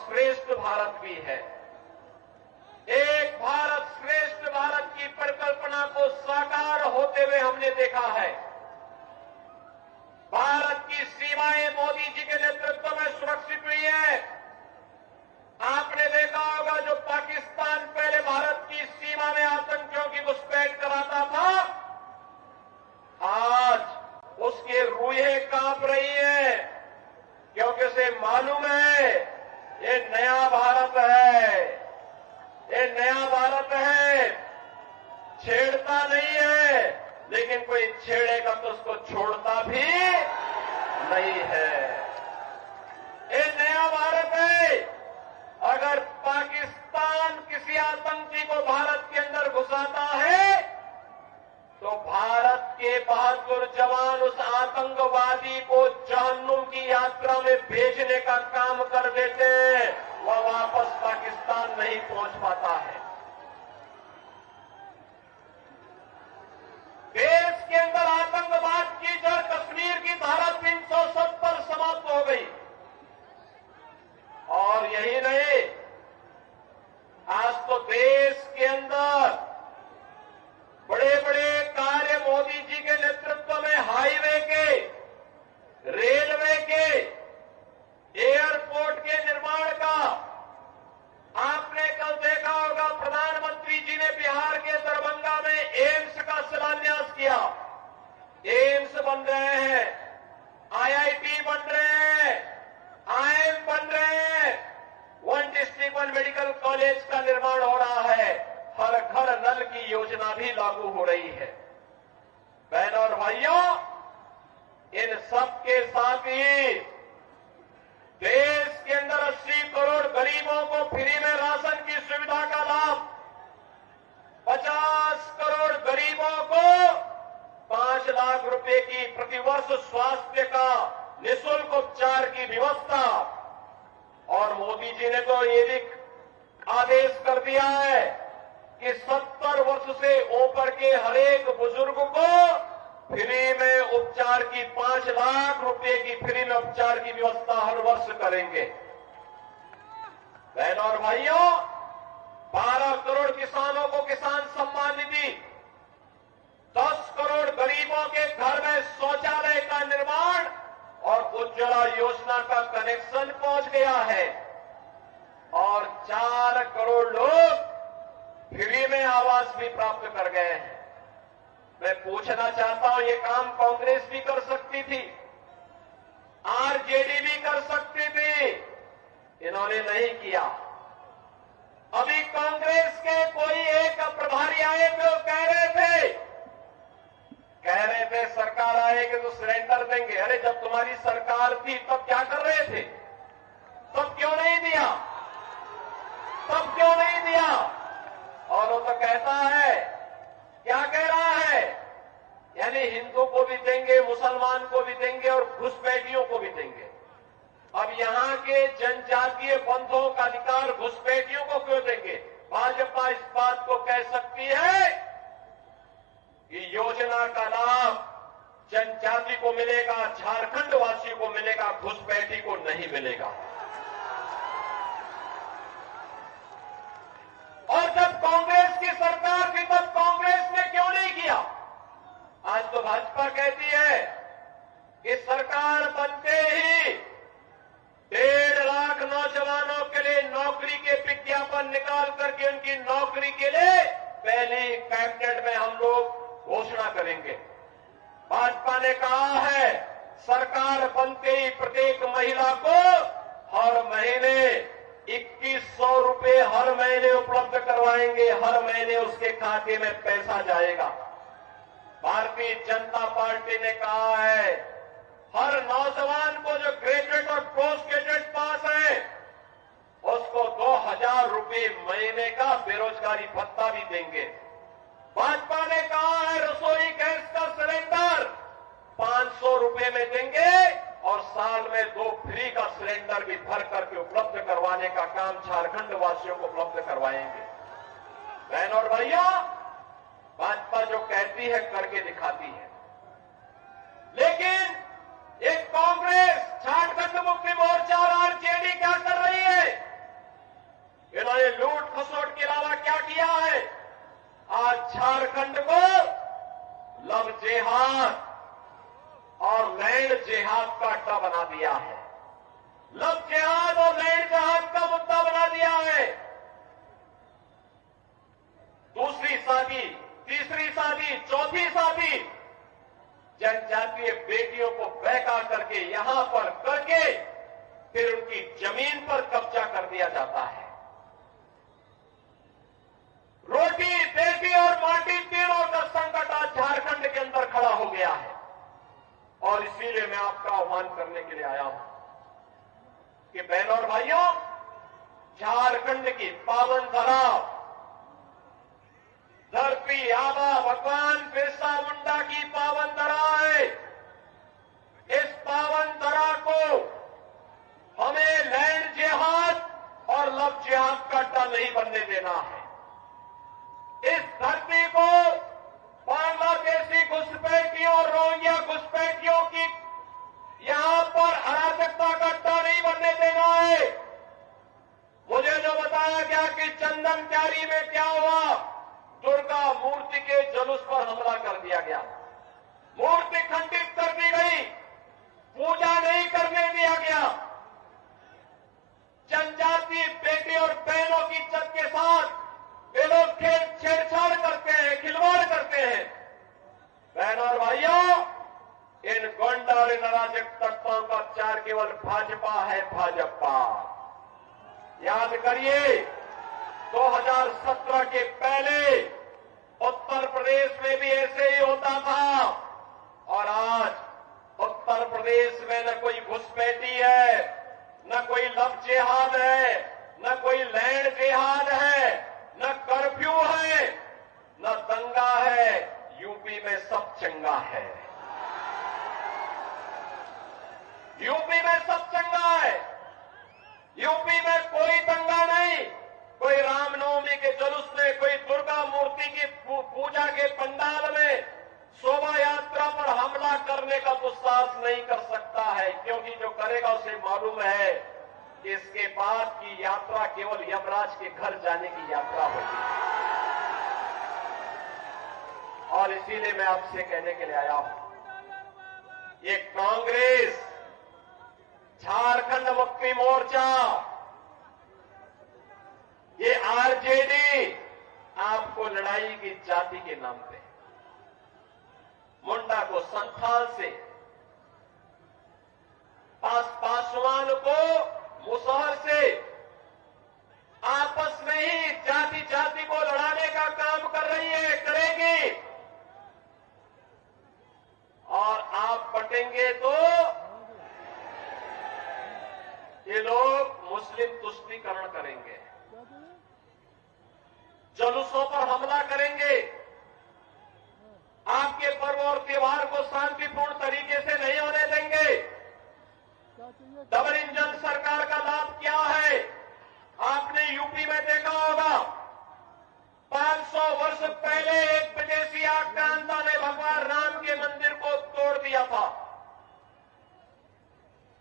श्रेष्ठ भारत भी है। एक भारत श्रेष्ठ भारत की परिकल्पना को साकार होते हुए हमने देखा है। भारत की सीमाएं मोदी जी के नेतृत्व में सुरक्षित हुई है। आपने देखा होगा जो पाकिस्तान पहले भारत की सीमा में आतंकियों की घुसपैठ कराता था, आज उसकी रूहें कांप रही है, क्योंकि उसे मालूम है ये नया भारत है, ये नया भारत है। छेड़ता नहीं है, लेकिन कोई छेड़ेगा तो उसको छोड़ता भी नहीं है। ये नया भारत है। अगर पाकिस्तान किसी आतंकी को भारत के अंदर घुसाता है तो भारत के बहादुर जवान उस आतंकवादी को जहन्नुम की यात्रा में भेजने का काम कर देते हैं, वह वापस पाकिस्तान नहीं पहुंच पाता है। देश के अंदर आतंकवाद की जड़ कश्मीर की धारा 370 समाप्त हो गई। और यही नहीं, आज तो देश के अंदर बड़े बड़े कार्य मोदी जी के नेतृत्व में हाईवे के, रेलवे के, एयरपोर्ट के निर्माण का आपने कल देखा होगा। प्रधानमंत्री जी ने बिहार के दरभंगा में एम्स का शिलान्यास किया। एम्स बन रहे हैं, आईआईटी बन रहे हैं, आईएम बन रहे हैं, one district one medical college का निर्माण हो रहा है, हर घर नल की योजना भी लागू हो रही है। बहनों और भाइयों, इन सब के साथ ही देश के अंदर 80 करोड़ गरीबों को फ्री में राशन की सुविधा का लाभ, 50 करोड़ गरीबों को 5 लाख रुपए की प्रतिवर्ष स्वास्थ्य का निःशुल्क उपचार की व्यवस्था। और मोदी जी ने तो ये भी आदेश कर दिया है कि 70 वर्ष से ऊपर के हरेक बुजुर्ग को फ्री में उपचार की 5 लाख रुपए की फ्री में उपचार की व्यवस्था हर वर्ष करेंगे। बहनों और भाइयों, 12 करोड़ किसानों को किसान सम्मान निधि, 10 करोड़ गरीबों के घर में शौचालय का निर्माण और उज्ज्वला योजना का कनेक्शन पहुंच गया है। और 4 करोड़ लोग फ्री में आवास भी प्राप्त कर गए हैं। मैं पूछना चाहता हूं, ये काम कांग्रेस भी कर सकती थी, आरजेडी भी कर सकती थी, इन्होंने नहीं किया। अभी कांग्रेस के कोई एक प्रभारी आए थे, कह रहे थे सरकार आएगी तो सिलेंडर देंगे। अरे जब तुम्हारी सरकार थी तब क्या कर रहे थे? तब क्यों नहीं दिया? तब क्यों नहीं दिया? और वो तो कहता है, क्या कह रहा है, यानी हिंदू को भी देंगे, मुसलमान को भी देंगे और घुसपैठियों को भी देंगे। अब यहां के जनजातीय बंधुओं का अधिकार घुसपैठियों को क्यों देंगे? भाजपा इस बात को कह सकती है कि योजना का लाभ जनजाति को मिलेगा, झारखंड वासी को मिलेगा, घुसपैठी को नहीं मिलेगा। और जब कांग्रेस की सरकार थी तब कांग्रेस ने क्यों नहीं किया? आज तो भाजपा कहती है कि सरकार बनते ही 1.5 लाख नौजवानों के लिए नौकरी के विज्ञापन निकाल करके उनकी नौकरी के लिए पहली कैबिनेट में हम लोग घोषणा करेंगे। भाजपा ने कहा है सरकार बनते ही प्रत्येक महिला को हर महीने 2100 रुपए हर महीने उपलब्ध करवाएंगे, हर महीने उसके खाते में पैसा जाएगा। भारतीय जनता पार्टी ने कहा है हर नौजवान को जो ग्रेजुएट और पोस्ट ग्रेजुएट पास है उसको 2000 रुपए महीने का बेरोजगारी भत्ता भी देंगे। भाजपा ने कहा है रसोई गैस का सिलेंडर 500 रुपए में देंगे और साल में 2 फ्री का सिलेंडर भी भर करके उपलब्ध करवाने का काम झारखंड वासियों को उपलब्ध करवाएंगे। बहनों और भाइयों, भाजपा जो कहती है करके दिखाती है। लेकिन एक कांग्रेस, झारखंड मुक्ति मोर्चा और आरजेडी क्या कर रही है? दिया है, लव जिहाद और लैंड जिहाद का मुद्दा बना दिया है। दूसरी शादी, तीसरी शादी, चौथी शादी जनजातीय बेटियों को बहका करके यहां पर करके फिर उनकी जमीन पर कब्जा कर दिया जाता है। रोटी, बेटी और माटी तीनों का संकट आज झारखंड के अंदर खड़ा हो गया है। और इसीलिए मैं आपका आह्वान करने के लिए आया हूं कि बहनों और भाइयों, झारखंड की पावन धरा, धरती आबा भगवान बिरसा मुंडा की पावन धरा है। इस पावन धरा को हमें लैंड जिहाद और लव जिहाद का अड्डा नहीं बनने देना है। इस धरती को बांग्लादेशी घुसपैठियों और रोहिंग्या घुसपैठियों की यहां पर अराजकता का अड्डा नहीं बनने देना है। मुझे जो बताया गया कि चंदन क्यारी में क्या हुआ, दुर्गा मूर्ति के जुलूस पर हमला कर दिया गया, मूर्ति खंडित कर दी गई, पूजा नहीं करने दिया गया। जनजातीय बेटी और बहनों की इज्जत के साथ वे लोग छेड़छाड़ करते हैं, खिलवाड़ करते हैं। बहनों और भाइयों, इन गोंडा और इन अराजक तत्वों का चार केवल भाजपा है, भाजपा। याद करिए, 2017 के पहले उत्तर प्रदेश में भी ऐसे ही होता था। और आज उत्तर प्रदेश में न कोई घुसपैठी है, न कोई लव जिहाद है, न कोई लैंड जिहाद है, न कर्फ्यू है, न दंगा है। यूपी में सब चंगा है, यूपी में सब चंगा है। यूपी में कोई दंगा नहीं, कोई रामनवमी के जुलूस में, कोई दुर्गा मूर्ति की पूजा के पंडाल में शोभा यात्रा पर हमला करने का दुस्साहस नहीं कर सकता है, क्योंकि जो करेगा उसे मालूम है कि इसके बाद की यात्रा केवल यमराज के घर जाने की यात्रा होगी। और इसीलिए मैं आपसे कहने के लिए आया हूं, ये कांग्रेस, झारखंड मुक्ति मोर्चा, ये आरजेडी आपको लड़ाई की जाति के नाम पे, मुंडा को संथाल से, पासवान को मुसहर से आपस में ही जाति जाति को लड़ाने का काम कर रही है, करेगी। और आप बटेंगे तो ये लोग मुस्लिम तुष्टीकरण करेंगे, जुलूसों पर हमला करेंगे, आपके पर्व और त्योहार को शांतिपूर्ण तरीके से नहीं होने देंगे। डबल इंजन सरकार का लाभ क्या है, आपने यूपी में देखा होगा। 500 वर्ष पहले एक विदेशी आक्रांता ने भगवान राम के मंदिर को तोड़ दिया था।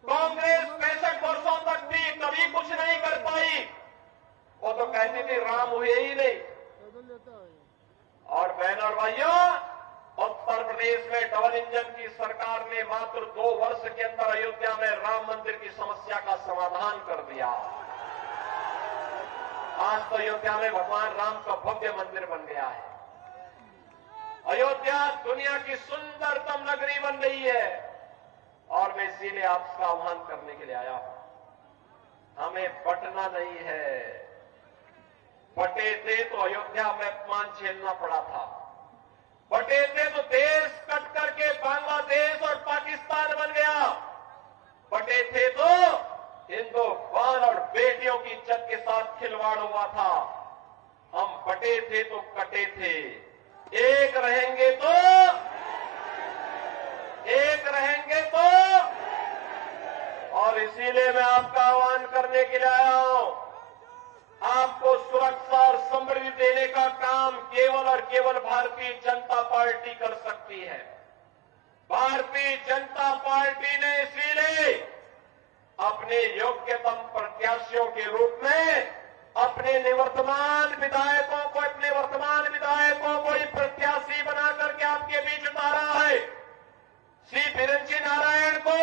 कांग्रेस 65 वर्षों तक भी कभी कुछ नहीं कर पाई। वो तो कहती थी राम हुए ही नहीं। और बहन और भाइयों, उत्तर प्रदेश में डबल इंजन की सरकार ने मात्र 2 वर्ष के अंदर अयोध्या में राम मंदिर की समस्या का समाधान कर दिया। आज तो अयोध्या में भगवान राम का भव्य मंदिर बन गया है। अयोध्या दुनिया की सुंदरतम नगरी बन रही है। और मैं इसीलिए आपका आह्वान करने के लिए आया हूं, हमें बटना नहीं है। बटे थे तो अयोध्या में अपमान झेलना पड़ा था, बटे थे तो देश कट करके बांग्लादेश और पाकिस्तान बन गया, बटे थे तो हिंदुस्तान और बेटियों की इज्जत के साथ खिलवाड़ हुआ था। हम बटे थे तो कटे थे, एक रहेंगे तो, एक रहेंगे तो। और इसीलिए मैं आपका आह्वान करने के लिए आया हूं, आपको सुरक्षा और समृद्धि देने का काम केवल और केवल भारतीय जनता पार्टी कर सकती है। भारतीय जनता पार्टी ने इसीलिए अपने योग्यतम प्रत्याशियों के रूप में अपने निवर्तमान विधायकों को ही प्रत्याशी बना करके आपके बीच उतारा है। श्री बिरंची नारायण को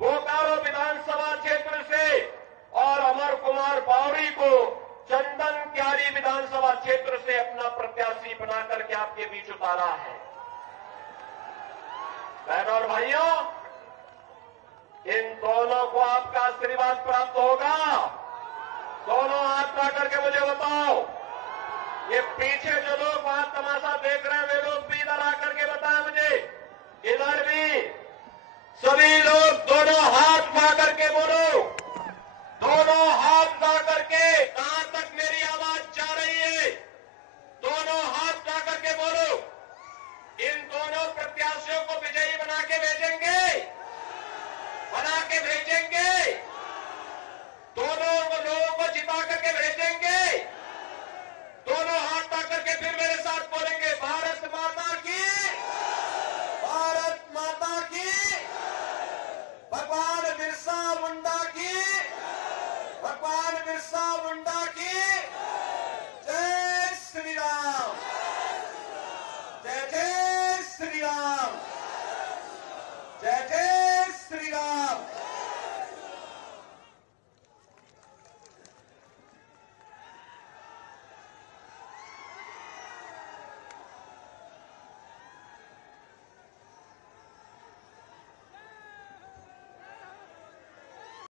बोकारो विधानसभा क्षेत्र से और अमर कुमार बावरी को चंदन क्यारी विधानसभा क्षेत्र से अपना प्रत्याशी बना करके आपके बीच उतारा है। बहनों और भाइयों, इन दोनों को आपका आशीर्वाद प्राप्त होगा। दोनों हाथ उठा करके मुझे बताओ, ये पीछे जो लोग वहां तमाशा देख रहे हैं वे लोग भी इधर आकर के बताएं मुझे। इधर भी सभी लोग दोनों हाथ उठा करके बोलो, दोनों हाथ उठा करके, कहां तक मेरी आवाज जा रही है? दोनों हाथ उठा करके बोलो, इन दोनों प्रत्याशियों को विजयी बना के भेजेंगे, बना के भेजेंगे, दोनों लोगों को जिता करके भेजेंगे। दोनों हाथ उठा करके फिर मेरे साथ बोलेंगे, भारत माता की, भारत माता की, भगवान बिरसा मुंडा की, भगवान बिरसा मुंडा की, जय श्री राम, जय जय